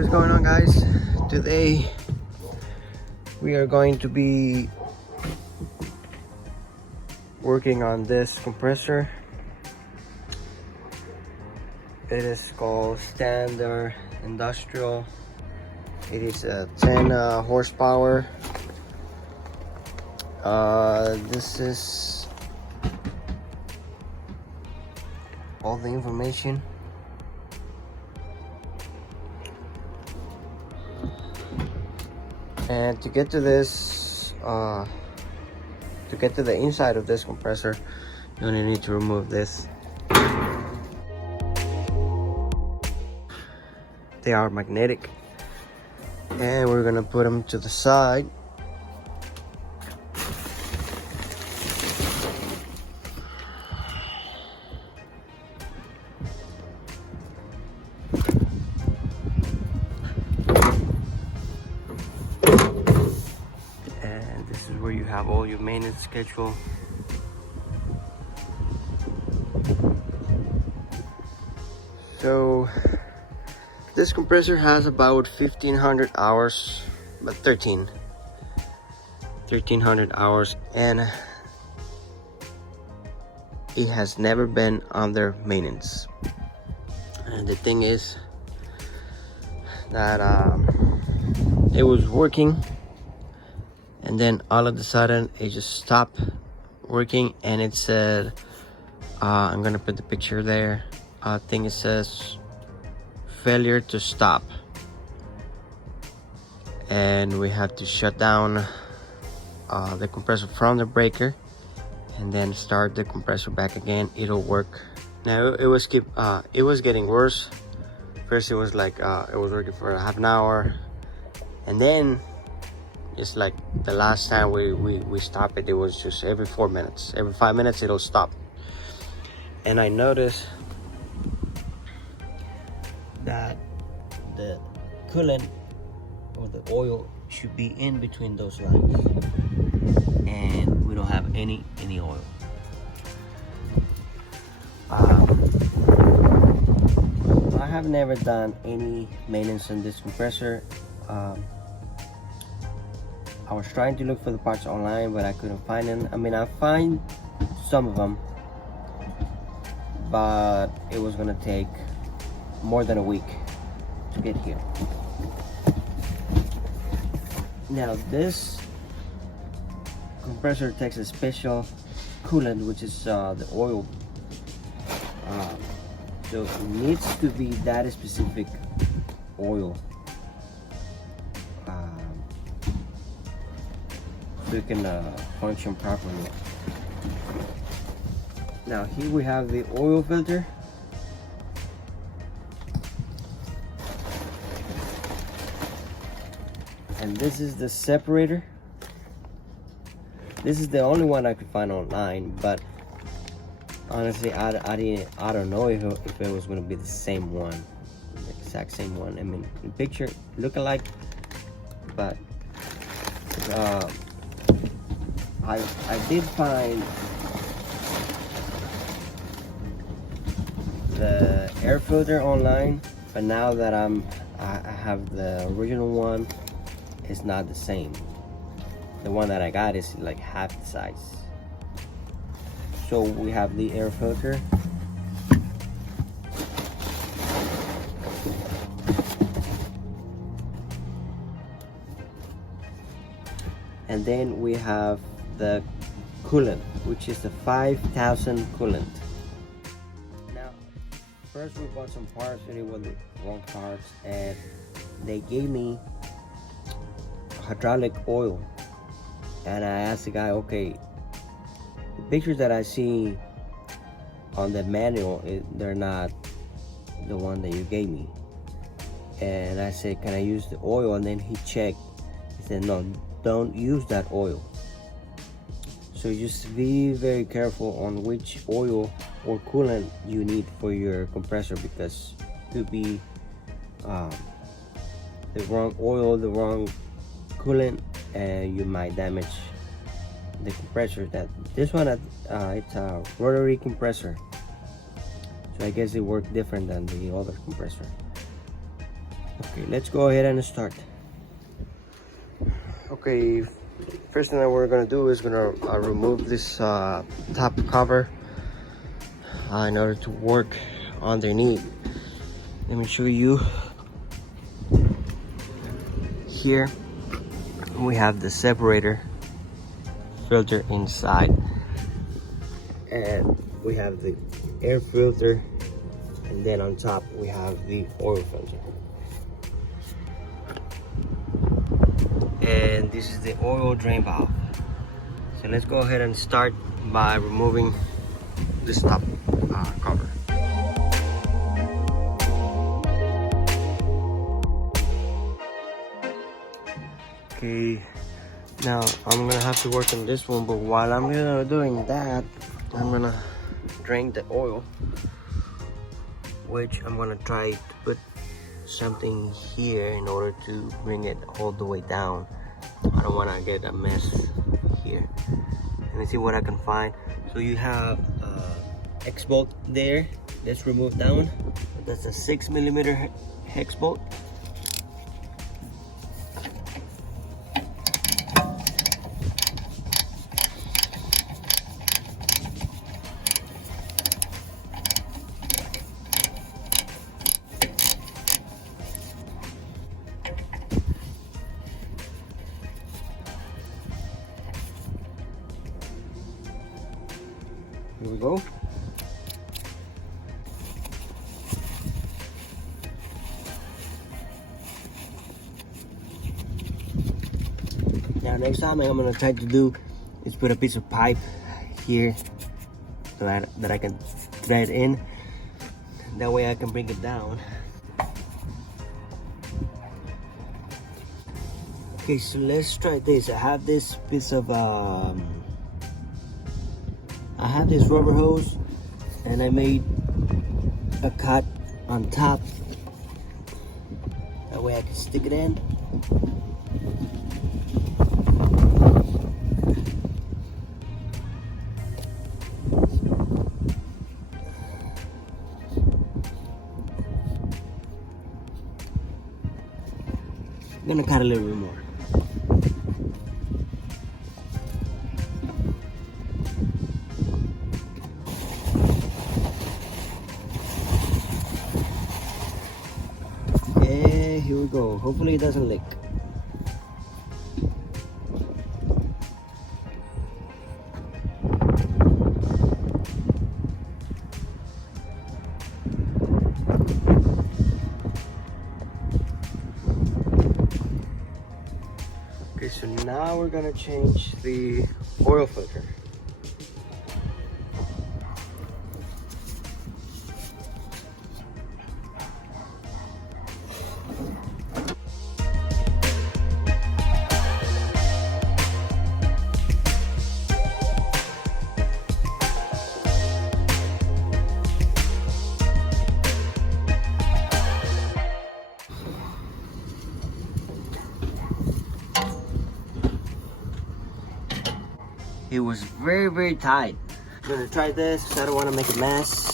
what is going on, guys? Today we are going to be working on this compressor. It is called Standard Industrial. It is a 10 horsepower. This is all the information. And to get to this, to get to the inside of this compressor, you only need to remove this. They are magnetic, and we're gonna put them to the side. And this is where you have all your maintenance schedule. So this compressor has about 1500 hours, but 1300 hours, and it has never been under maintenance. And the thing is that it was working, and then all of a sudden it just stopped working, and it said, I'm gonna put the picture there. I think it says failure to stop, and we have to shut down the compressor from the breaker and then start the compressor back again. It'll work. Now it was getting worse. First it was like it was working for a half an hour, and then it's like the last time we stopped it, it was just every 4 minutes, every 5 minutes it'll stop. And I noticed that the coolant or the oil should be in between those lines, and we don't have any oil. I have never done any maintenance on this compressor. I was trying to look for the parts online, but I couldn't find them. I mean, I find some of them, but it was gonna take more than a week to get here. Now this compressor takes a special coolant, which is the oil. So it needs to be that specific oil, so it can function properly. Now here we have the oil filter. And this is the separator. This is the only one I could find online, but honestly, I don't know if it was going to be the same one, the exact same one. I mean, in picture look alike, but I did find the air filter online, but now that I have the original one, it's not the same. The one that I got is like half the size. So we have the air filter. And then we have the coolant, which is the 5000 coolant. Now, first we bought some parts, and it was the wrong parts, and they gave me hydraulic oil. And I asked the guy, okay, the pictures that I see on the manual, they're not the one that you gave me. And I said, can I use the oil? And then he checked. He said, no, don't use that oil. So just be very careful on which oil or coolant you need for your compressor, because it could be the wrong oil, the wrong coolant, and you might damage the compressor. That this one, it's a rotary compressor, so I guess it worked different than the other compressor. Okay, let's go ahead and start. Okay, first thing that we're gonna do is gonna remove this top cover in order to work underneath. Let me show you. Here we have the separator filter inside, and we have the air filter, and then on top we have the oil filter. And this is the oil drain valve. So let's go ahead and start by removing this top cover. Okay, now I'm gonna have to work on this one, but while I'm doing that, I'm gonna drain the oil, which I'm gonna try to put something here in order to bring it all the way down. I don't want to get a mess here. Let me see what I can find. So you have X bolt there. Let's remove that one. That's a 6mm hex bolt. Here we go. Now next time I'm gonna try to do is put a piece of pipe here so that I can thread in. That way I can bring it down. Okay, so let's try this. I have this piece of I have this rubber hose, and I made a cut on top. That way I can stick it in. I'm gonna cut a little bit more. Here we go. Hopefully it doesn't leak. Okay, so now we're gonna change the oil filter. It was very tight. I'm gonna try this because I don't want to make a mess.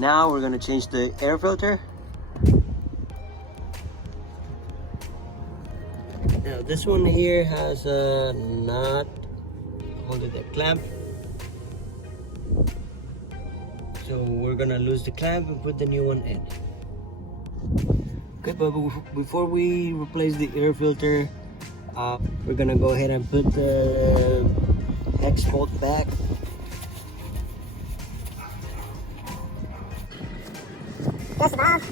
now we're gonna change the air filter. Now this one here has a nut holding the clamp. So we're gonna lose the clamp and put the new one in. Okay, but before we replace the air filter, we're gonna go ahead and put the hex bolt back. That's enough.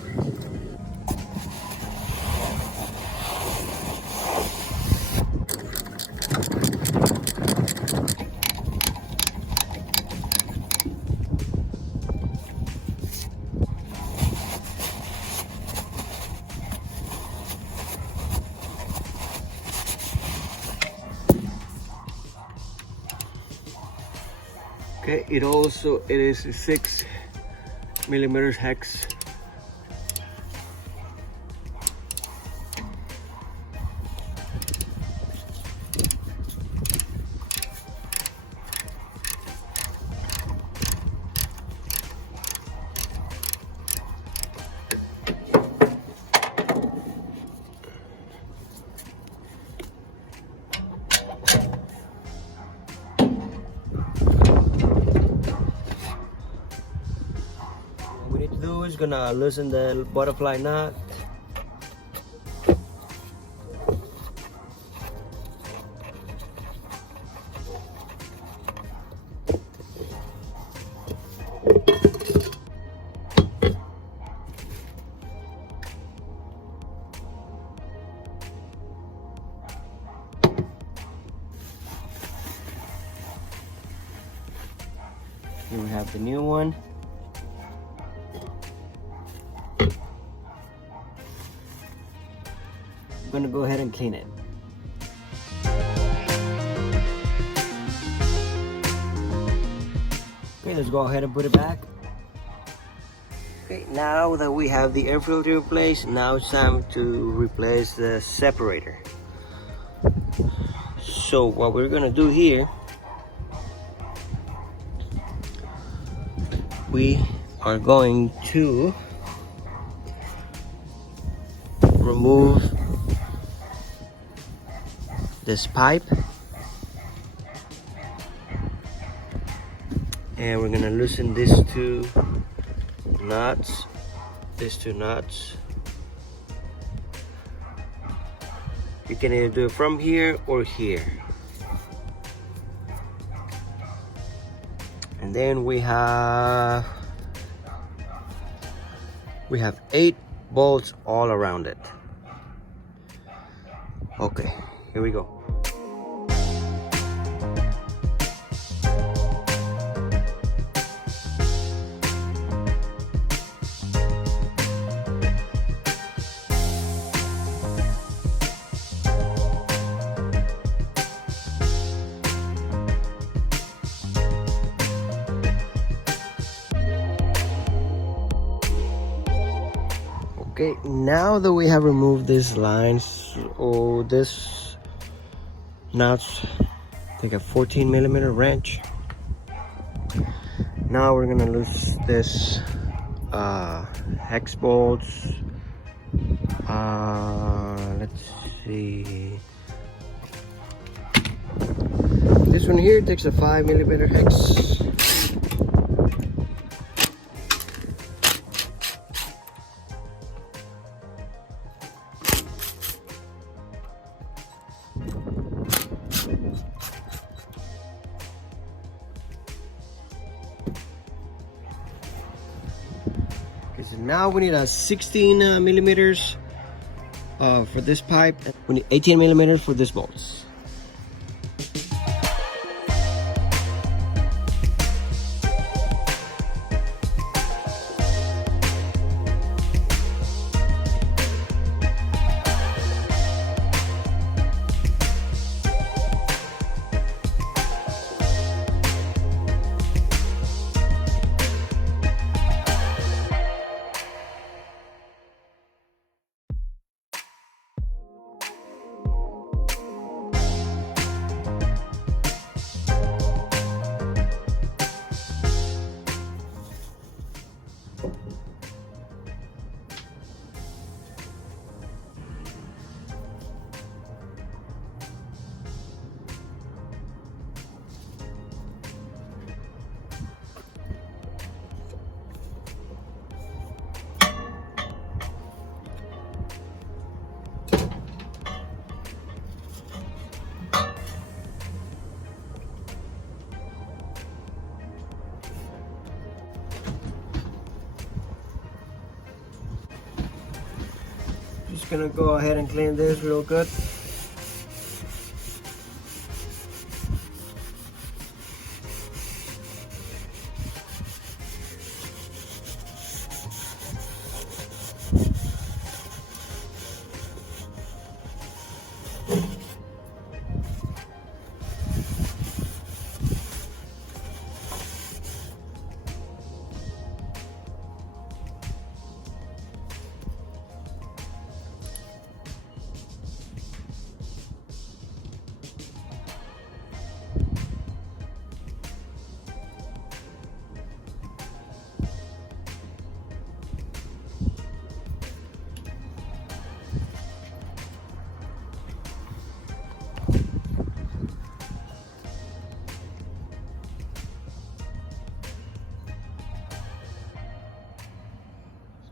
Okay, it is a 6mm hex. Is gonna loosen the butterfly nut. Here we have the new one. I'm gonna go ahead and clean it. Okay, let's go ahead and put it back. Okay, now that we have the air filter in place, now it's time to replace the separator. So what we're gonna do here, we are going to remove this pipe, and we're gonna loosen these two nuts. You can either do it from here or here. And then we have 8 bolts all around it. Okay, here we go. Okay, now that we have removed these lines, this not's like a 14mm wrench. Now we're gonna loose this hex bolts. Let's see. This one here takes a 5mm hex. So now we need a 16mm for this pipe. We need 18mm for this bolts. Just gonna go ahead and clean this real good.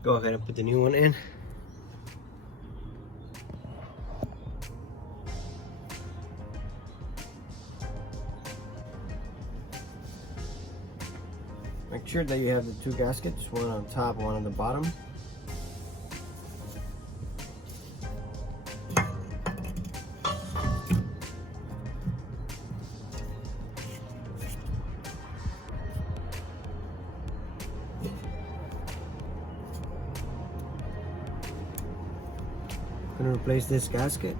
Go ahead and put the new one in. Make sure that you have the two gaskets, one on top, one on the bottom. I'm gonna replace this gasket.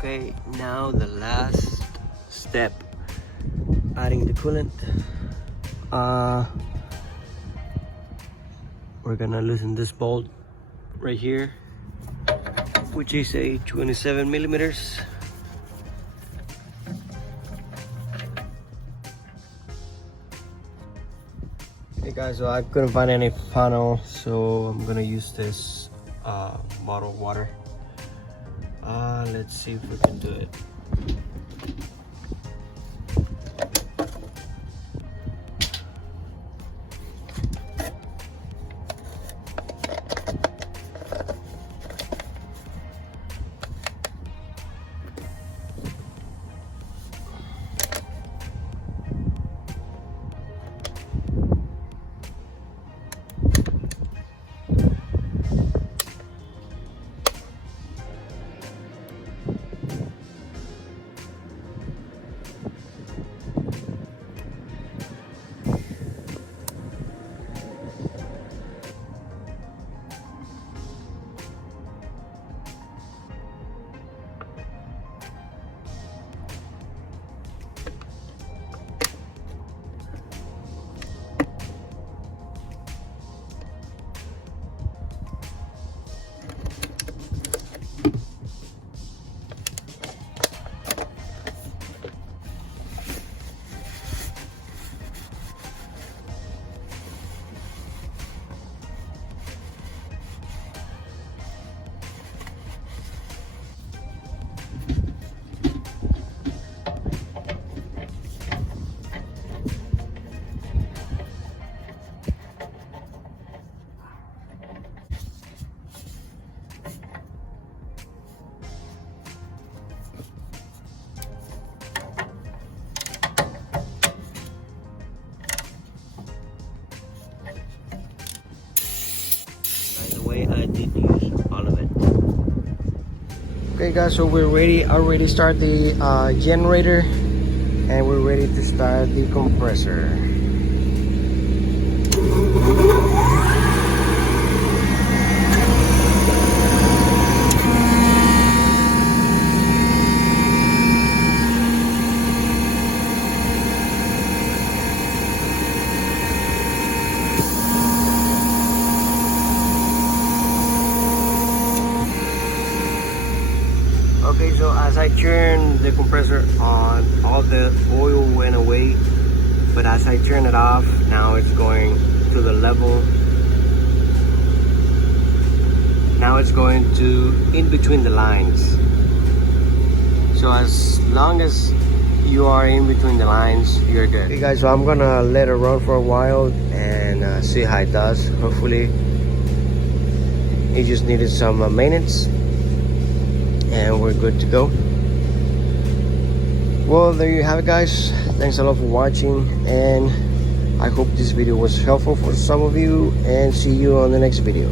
Okay, now the last step, adding the coolant. We're gonna loosen this bolt right here, which is a 27 millimeters. Hey guys, so I couldn't find any funnel, so I'm gonna use this bottled water. Let's see if we can do it. did use all of it. Okay guys, so we're ready. Already start the generator, and we're ready to start the compressor. Okay, so as I turn the compressor on, all the oil went away, but as I turn it off, now it's going to the level. Now it's going to in between the lines. So as long as you are in between the lines, you're good. Okay guys, so I'm gonna let it run for a while and see how it does. Hopefully it just needed some maintenance, and we're good to go. Well, there you have it guys. Thanks a lot for watching, and I hope this video was helpful for some of you, and see you on the next video.